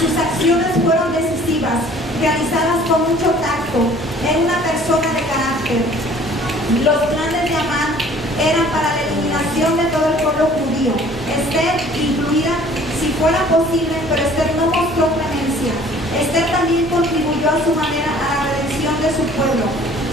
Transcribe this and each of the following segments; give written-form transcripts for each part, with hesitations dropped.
Sus acciones fueron decisivas, realizadas con mucho tacto. Era una persona de carácter. Los planes de Amán eran para la eliminación de todo el pueblo judío, Esther incluida si fuera posible, pero Esther no mostró clemencia. Esther también contribuyó a su manera a la redención de su pueblo.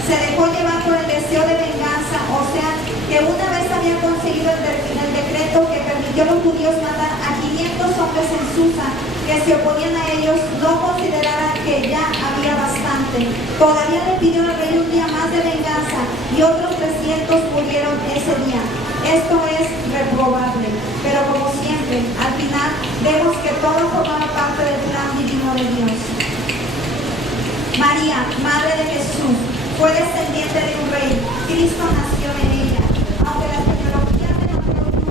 Se dejó llevar por el deseo de venganza, o sea, que una vez había conseguido el decreto que permitió a los judíos matar a 500 hombres en Susa, que se oponían a ellos, no consideraran que ya había bastante. Todavía le pidió al rey un día más de venganza y otros 300 murieron ese día. Esto es reprobable, pero como siempre, al final vemos que todo formaba parte del plan divino de Dios. María, madre de Jesús, fue descendiente de un rey. Cristo nació en ella. Aunque las tecnologías de las productas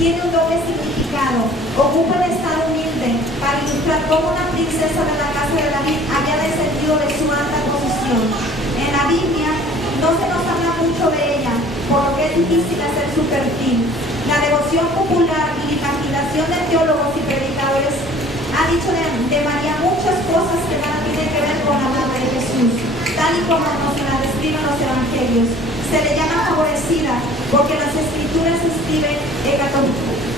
tiene un doble significado. Ocupa el estado humilde para ilustrar cómo una princesa de la casa de David había descendido de su alta posición. En la Biblia no se nos habla mucho de ella, por lo que es difícil hacer su perfil. La devoción popular y la imaginación de teólogos y predicadores ha dicho de María muchas cosas que nada tienen que ver con la madre de Jesús, tal y como nos la describen los evangelios. Se le llama favorecida porque las escrituras escriben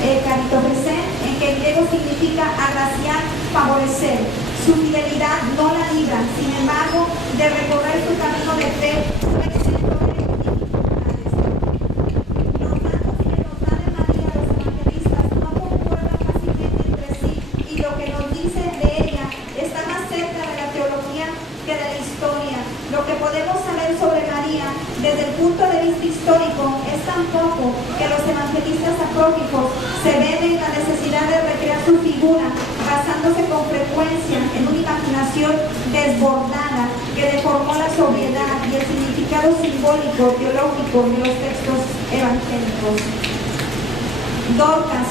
ekaritopesé, en que en griego significa agraciar, favorecer. Su fidelidad no la libra, sin embargo, de recorrer su camino de fe, fue exento de dificultades. Los datos que nos da de María los evangelistas no concuerdan fácilmente entre sí, y lo que nos dice de ella está más cerca de la teología que de la historia. Lo que podemos saber sobre María desde el punto de vista histórico es tan poco que los evangelistas apócrifos se ven en la necesidad de recrear su figura, basándose con frecuencia en una imaginación desbordada que deformó la sobriedad y el significado simbólico teológico de los textos evangélicos. Dorcas,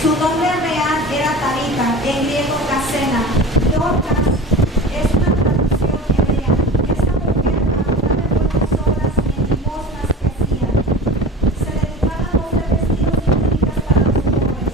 su nombre real era Tabita, en griego Casena. Dorcas es una traducción hebrea. Esta mujer abundaba en buenas obras y en limosnas que hacía. Se dedicaba a coser vestidos y túnicas para los pobres.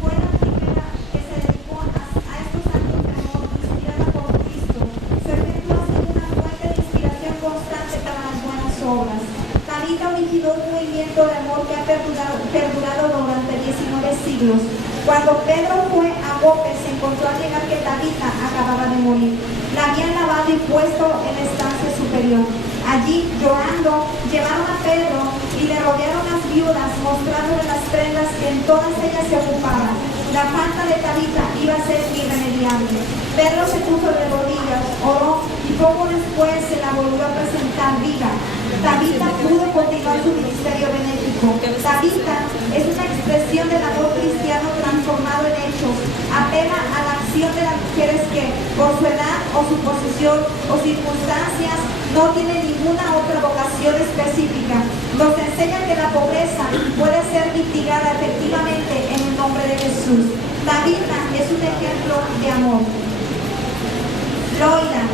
Fue la primera que se dedicó a estos actos de amor inspirada por Cristo. Su ejemplo ha sido una fuente de inspiración constante para las buenas obras. Tabita originó un movimiento de amor que ha perdurado durante 19 siglos. Cuando Pedro fue a Jope, se encontró al llegar que Tabita acababa de morir. La habían lavado y puesto en la estancia superior. Allí, llorando, llevaron a Pedro y le rodearon las viudas, mostrándole las prendas que en todas ellas se ocupaban. La falta de Tabita iba a ser irremediable. Pedro se puso de rodillas, oró y poco después se la volvió a presentar viva. Tabita pudo continuar su ministerio benéfico. Tabita es una expresión del amor cristiano transformado en hechos. Apela a la acción de las mujeres que, por su edad o su posición o circunstancias, no tienen ninguna otra vocación específica. Nos enseña que la pobreza puede ser mitigada efectivamente en el nombre de Jesús. Tabita es un ejemplo de amor. Loida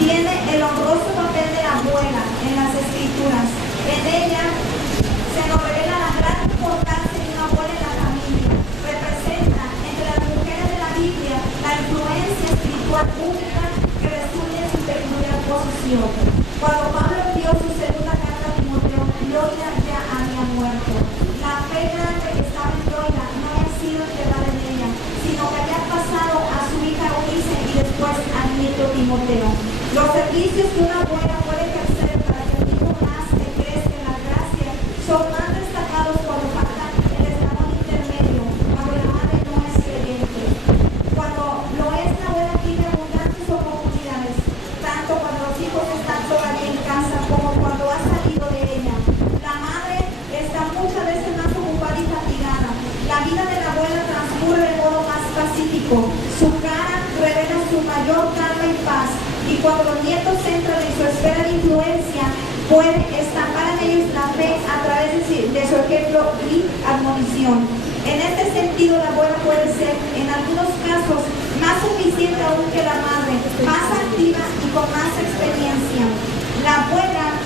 tiene el honroso papel de la abuela en las escrituras. En ella se nos revela la gran importancia de una abuela en la familia. Representa entre las mujeres de la Biblia la influencia espiritual única que resulta en su peculiar posición. Cuando Pablo envió su segunda carta a Timoteo, Loida ya había muerto. La fe grande que estaba en Loida no había sido enterrada en ella, sino que había pasado a su hija Eunice y después al nieto Timoteo. Los servicios que una abuela puede ejercer para que el hijo nazca y crezca en la gracia son más destacados cuando falta el eslabón intermedio, cuando la madre no es creyente. Cuando lo es, la abuela tiene abundantes oportunidades, tanto cuando los hijos están todavía en casa como cuando ha salido de ella. La madre está muchas veces más ocupada y fatigada. La vida de la abuela transcurre de modo más pacífico. Su cara revela su mayor calma y paz. Y cuando los nietos entran en su esfera de influencia, puede estampar en ellos la fe a través de su ejemplo y admonición. En este sentido, la abuela puede ser, en algunos casos, más suficiente aún que la madre, más activa y con más experiencia. La abuela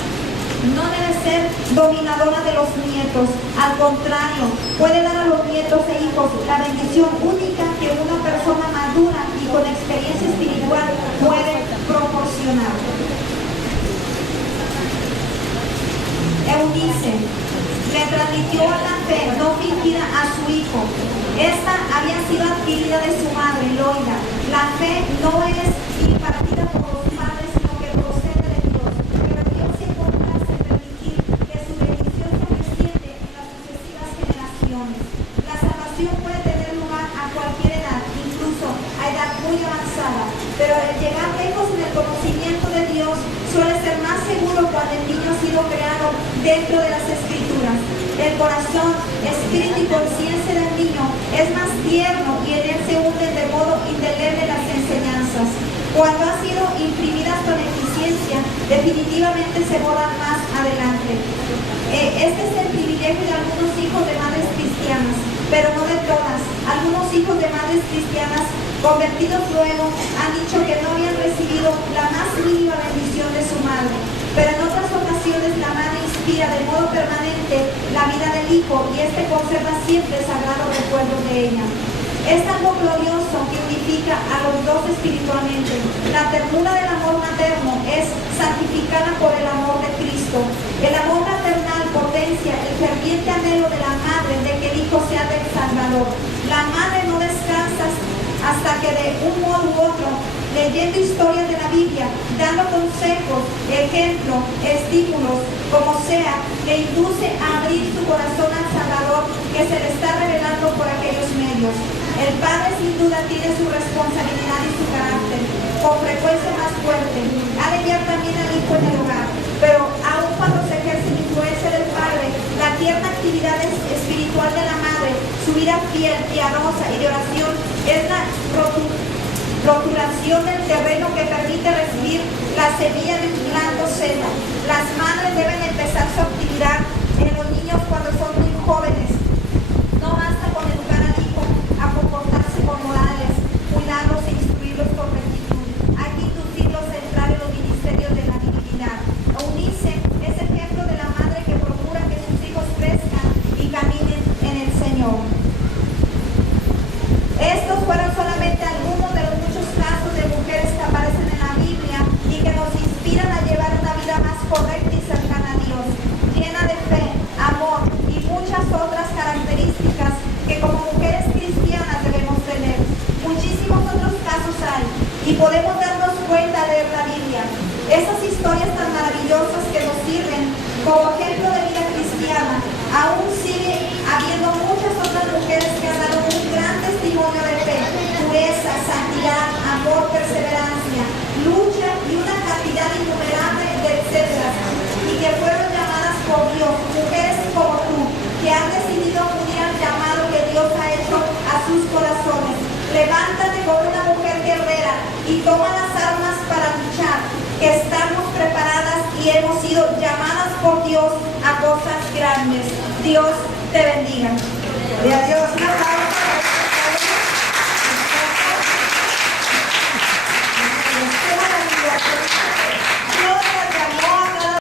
no debe ser dominadora de los nietos, al contrario, puede dar a los nietos e hijos la bendición única que una persona madura y con experiencia espiritual puede proporcionar. Eunice le transmitió la fe no fingida a su hijo. Esta había sido adquirida de su madre, Loida. La fe no es impartida por los padres, sino que procede de Dios. Pero Dios se complace en permitir que su bendición se extiende en las sucesivas generaciones. La salvación puede tener lugar a cualquier edad, incluso a edad muy avanzada. Pero el llegar lejos en el conocimiento de Dios suele ser más seguro cuando el niño ha sido creado dentro de las Escrituras. El corazón, espíritu y conciencia del niño es más tierno y en él se hunden de modo indeleble las enseñanzas. Cuando han sido imprimidas con eficiencia, definitivamente se borran más adelante. Este es el privilegio de algunos hijos de madres cristianas, pero no de todas. Algunos hijos de madres cristianas convertidos luego han dicho que no habían recibido la más mínima bendición de su madre, pero en otras ocasiones la madre inspira de modo permanente la vida del hijo y éste conserva siempre sagrados recuerdos de ella. Es algo glorioso que unifica a los dos espiritualmente. La ternura del amor materno es santificada por el amor de Cristo. El amor maternal potencia el ferviente anhelo de la madre de que el hijo sea del Salvador. La madre no descansa hasta que de un modo u otro, leyendo historias de la Biblia, dando consejos, ejemplos, estímulos, como sea, le induce a abrir su corazón al Salvador que se le está revelando por aquellos medios. El padre sin duda tiene su responsabilidad y su carácter, con frecuencia más fuerte. Ha de guiar también al hijo en el hogar, pero aun cuando se ejerce la influencia del padre, la tierna actividad espiritual de la madre, su vida fiel, piadosa y de oración, es la rotulación del terreno que permite recibir la semilla de un blando seno. Las madres deben empezar su actividad en los niños cuando son muy jóvenes. No basta con educar al hijo a comportarse con modales, cuidarlos e instruirlos con rectitud. Hay que inducirlos a entrar en los ministerios de la divinidad. Eunice es ejemplo de la madre que procura que sus hijos crezcan y caminen en el Señor. Estos fueron solamente algunos de los muchos casos de mujeres que aparecen en la Biblia y que nos inspiran a llevar una vida más correcta y cercana a Dios, llena de fe, amor y muchas otras características que como mujeres cristianas debemos tener. Muchísimos otros casos hay y podemos darnos cuenta de la Biblia. Esas historias tan maravillosas que nos sirven como ejemplo de vida cristiana, aún sigue habiendo muchas otras mujeres que han dado un gran testimonio de fe, pureza, santidad, amor, perseverancia, lucha y una cantidad innumerable de etcétera, y que fueron llamadas por Dios, mujeres como tú, que han decidido acudir al llamado que Dios ha hecho a sus corazones. Levántate como una mujer guerrera y toma las armas para luchar, que estamos preparadas y hemos sido llamadas por Dios a cosas grandes. Dios te bendiga. Y adiós.